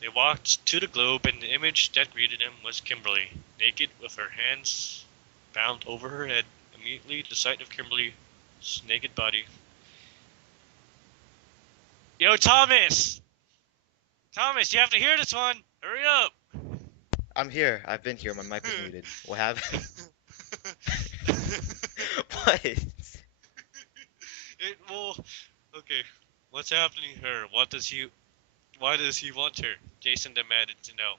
They walked to the globe, and the image that greeted them was Kimberly, naked with her hands bound over her head. Immediately, the sight of Kimberly's naked body. Yo, Thomas! Thomas, you have to hear this one! Hurry up! I'm here. I've been here. My mic was muted. What happened? What? It will. Okay, what's happening to her? What does he? Why does he want her? Jason demanded to know.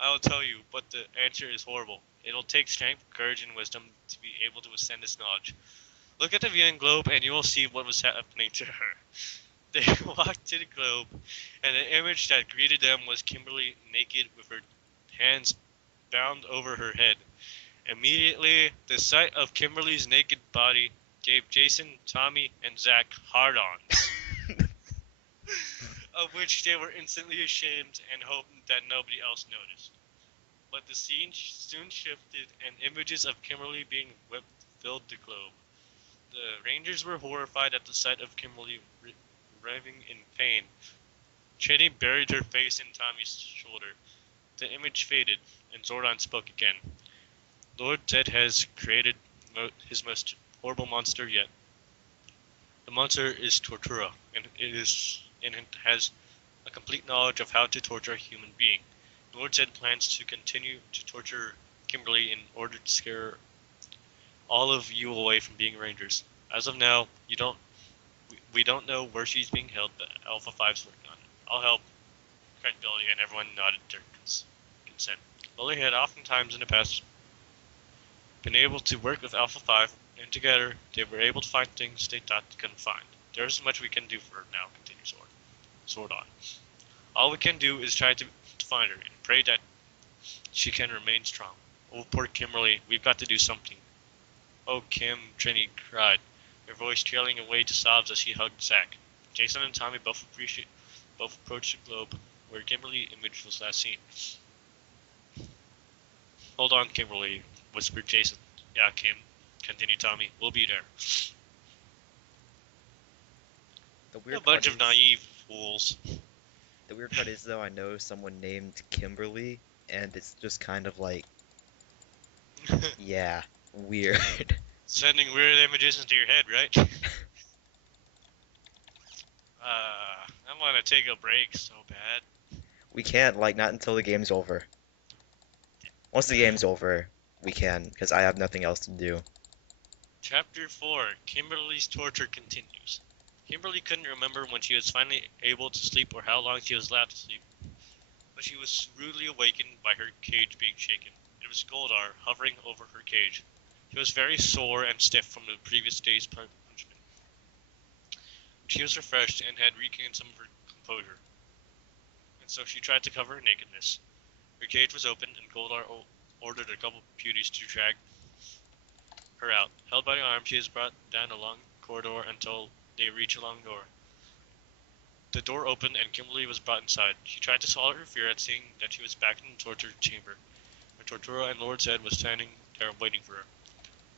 I will tell you, but the answer is horrible. It'll take strength, courage, and wisdom to be able to withstand this knowledge. Look at the viewing globe, and you will see what was happening to her. They walked to the globe, and the image that greeted them was Kimberly naked with her hands bound over her head. Immediately, the sight of Kimberly's naked body gave Jason, Tommy, and Zach hard-ons, of which they were instantly ashamed and hoped that nobody else noticed. But the scene soon shifted, and images of Kimberly being whipped filled the globe. The Rangers were horrified at the sight of Kimberly writhing in pain. Chetty buried her face in Tommy's shoulder. The image faded, and Zordon spoke again. Lord Zed has created his most horrible monster yet. The monster is Tortura, and it has a complete knowledge of how to torture a human being. Lord Zed plans to continue to torture Kimberly in order to scare all of you away from being Rangers. As of now, we don't know where she's being held, but Alpha 5's working on it. I'll help. Credibility, and everyone nodded their consent. Lily had oftentimes in the past been able to work with Alpha 5, and together they were able to find things they thought they couldn't find. There isn't much we can do for her now, continued Zordon. All we can do is try to find her and pray that she can remain strong. Oh, poor Kimberly, we've got to do something. Oh, Kim, Trini cried, her voice trailing away to sobs as she hugged Zack. Jason and Tommy both approached the globe where Kimberly's image was last seen. Hold on, Kimberly, whispered Jason. Yeah, Kim, continued Tommy. We'll be there. The A weird part bunch of is, naive fools. the weird part is though, I know someone named Kimberly, and it's just kind of like, yeah, weird. Sending weird images into your head, right? I want to take a break so bad. We can't, like, not until the game's over. Once the game's over, we can, because I have nothing else to do. Chapter 4 Kimberly's torture continues. Kimberly couldn't remember when she was finally able to sleep or how long she was allowed to sleep, but she was rudely awakened by her cage being shaken. It was Goldar hovering over her cage. She was very sore and stiff from the previous day's punishment. She was refreshed and had regained some of her composure, and so she tried to cover her nakedness. Her cage was opened, and Goldar ordered a couple of beauties to drag her out. Held by the arm, she is brought down a long corridor until they reach a long door. The door opened, and Kimberly was brought inside. She tried to swallow her fear at seeing that she was back in the torture chamber, where Tortura and Lord Zed was standing there waiting for her.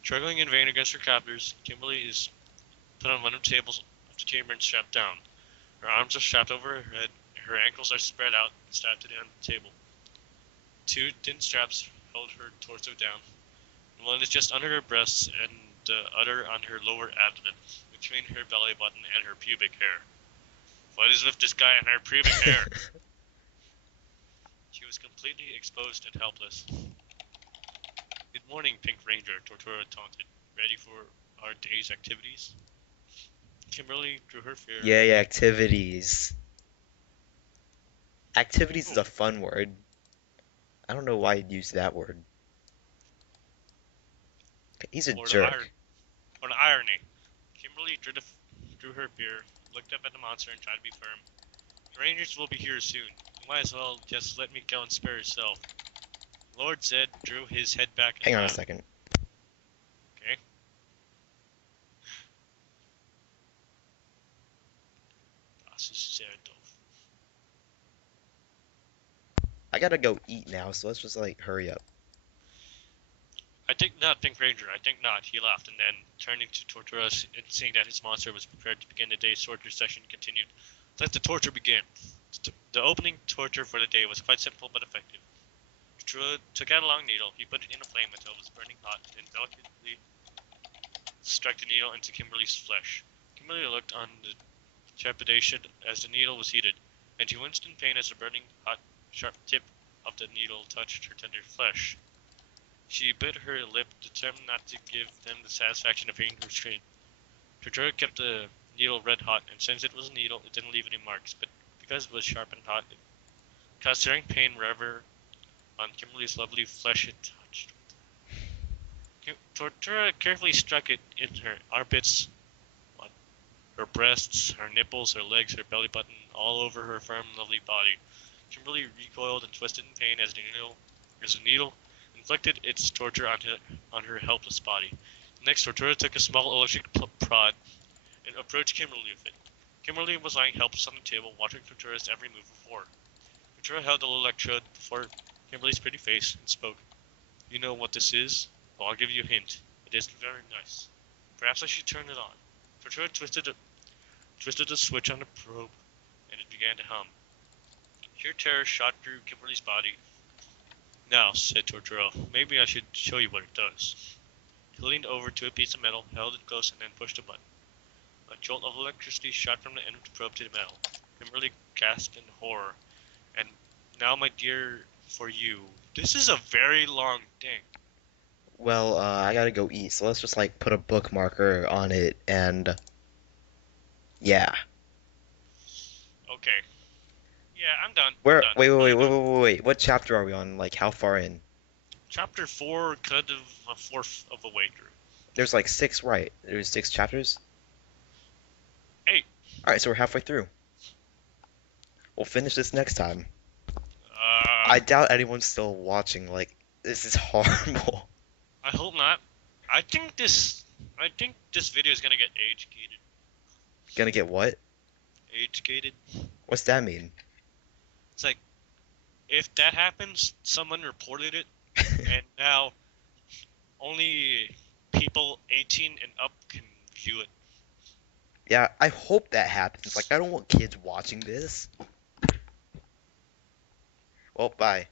Struggling in vain against her captors, Kimberly is put on one of the tables of the chamber and strapped down. Her arms are strapped over her head, her ankles are spread out and strapped to the end of the table. Two thin straps hold her torso down. One is just under her breasts and the other on her lower abdomen, between her belly button and her pubic hair. What is with this guy and her pubic hair? She was completely exposed and helpless. Good morning, Pink Ranger, Tortura taunted. Ready for our day's activities? Kimberly drew her fear. Yay, activities. Activities is Oh, a fun word. I don't know why you'd use that word. He's a or the jerk. irony. Kimberly drew her fear, looked up at the monster, and tried to be firm. The Rangers will be here soon. You might as well just let me go and spare yourself. Lord Zed drew his head back and Hang on a laughed. second. Okay? Das ist sehr doof. I gotta go eat now, so let's just, like, hurry up. I think not, Pink Ranger. I think not. He laughed, and then, turning to torture us and seeing that his monster was prepared to begin the day's torture session, continued, let the torture begin. The The opening torture for the day was quite simple but effective. Drew took out a long needle, he put it in a flame until it was burning hot, and delicately struck the needle into Kimberly's flesh. Kimberly looked on the trepidation as the needle was heated, and she winced in pain as the burning, hot, sharp tip of the needle touched her tender flesh. She bit her lip, determined not to give them the satisfaction of hearing her scream. Tortura kept the needle red hot, and since it was a needle, it didn't leave any marks, but because it was sharp and hot, it caused searing pain wherever on Kimberly's lovely flesh it touched. Tortura carefully struck it in her armpits, her breasts, her nipples, her legs, her belly button, all over her firm, lovely body. Kimberly recoiled and twisted in pain as the needle inflicted its torture on her helpless body. Next, Tortura took a small electric prod and approached Kimberly with it. Kimberly was lying helpless on the table, watching Tortura's every move with horror. Tortura held the electrode before Kimberly's pretty face and spoke. You know what this is? Well, I'll give you a hint. It isn't very nice. Perhaps I should turn it on. Tortura twisted the switch on the probe, and it began to hum. Sheer terror shot through Kimberly's body. Now, said Tortura, maybe I should show you what it does. He leaned over to a piece of metal, held it close, and then pushed a button. A jolt of electricity shot from the end of the probe to the metal. Kimberly gasped in horror. And now, my dear, for you. This is a very long thing. Well, I gotta go eat, so let's just like put a bookmarker on it and yeah. Okay. Yeah, I'm done. I'm Where? done. Wait, wait, wait, Really wait, done. wait, wait, wait. What chapter are we on? Like, how far in? Chapter 4, kind of a fourth of the way through. There's like six, right? There's six chapters? 8. Alright, so we're halfway through. We'll finish this next time. Uh, I doubt anyone's still watching. Like, this is horrible. I hope not. I think this video is gonna get age gated. Gonna get what? Age gated. What's that mean? It's like, if that happens, someone reported it, and now only people 18 and up can view it. Yeah, I hope that happens. Like, I don't want kids watching this. Well, bye.